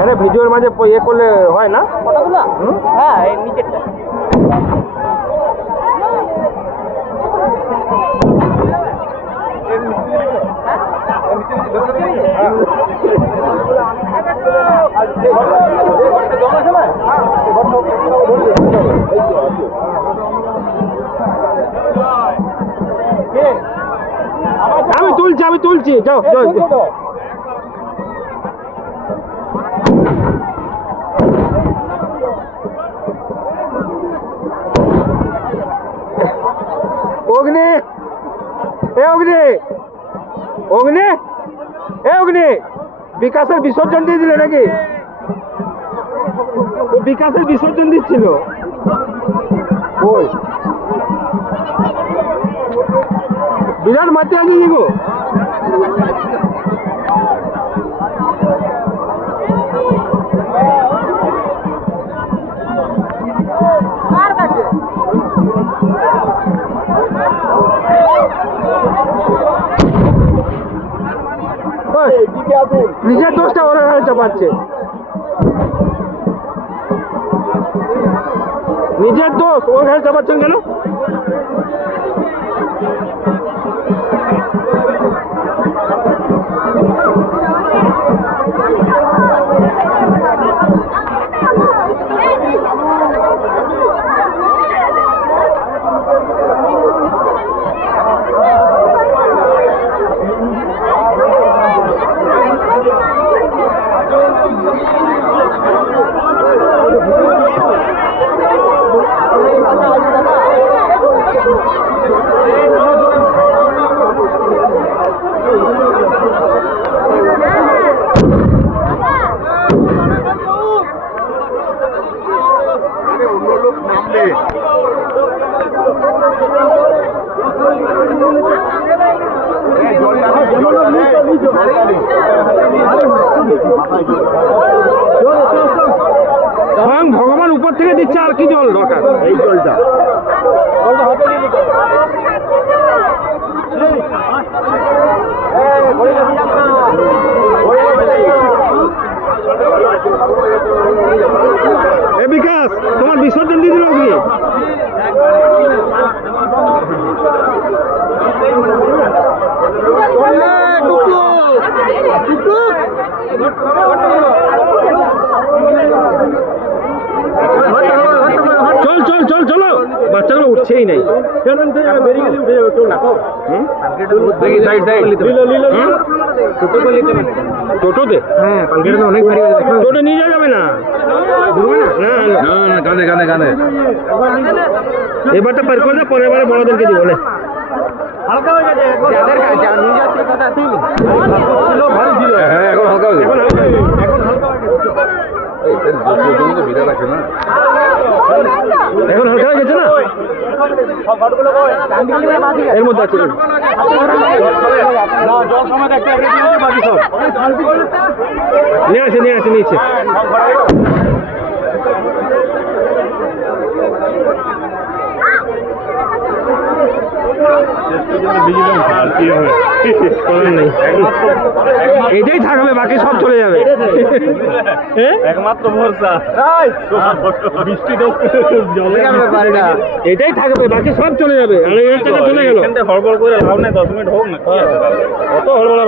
আরে ভিডিওর মাঝে ইয়ে করলে হয় না কতগুলো? হ্যাঁ এই নিচেরটা। আমি তুলছি যাও যাও অগ্নি এ অগ্নি অগ্নি এ অগ্নি বিকাশের বিসর্জন দিয়ে দিলে নাকি বিকাশের বিসর্জন দিচ্ছিল বিরাট মারতে আছে গো নিজের দোষটা ওরা ঘাড়ে চাপাচ্ছে নিজের দোষ ওর ঘাড়ে চাপাচ্ছেন কেন স্বয়ং ভগবান উপর থেকে দিচ্ছে আর কি জল দরকার এই জলটা এ বিকাশ তোমার বিসর্জন দিয়ে দিল কি চল চল চল চলো বাচ্চাগুলো উঠছেই নাই টোটোতে হ্যাঁ অনেক ভারী টোটো নিয়ে যাওয়া যাবে না গানে গানে গানে এবারটা পার করে পরের বারে বড়দেরকে দিব বলে হালকা হয়ে গেছে হ্যাঁ এখন হালকা হয়ে গেছে এখন হালকা হয়ে গেছে না এর মধ্যে আছে নিয়ে আছে নিয়েছে এটাই থাকবে বাকি সব চলে যাবে একমাত্র ভরসা এটাই থাকবে বাকি সব চলে যাবে আর এই টাকা চলে গেল হড়বড় করে লাভ নেই 10 মিনিট হোক না অত হড়বড়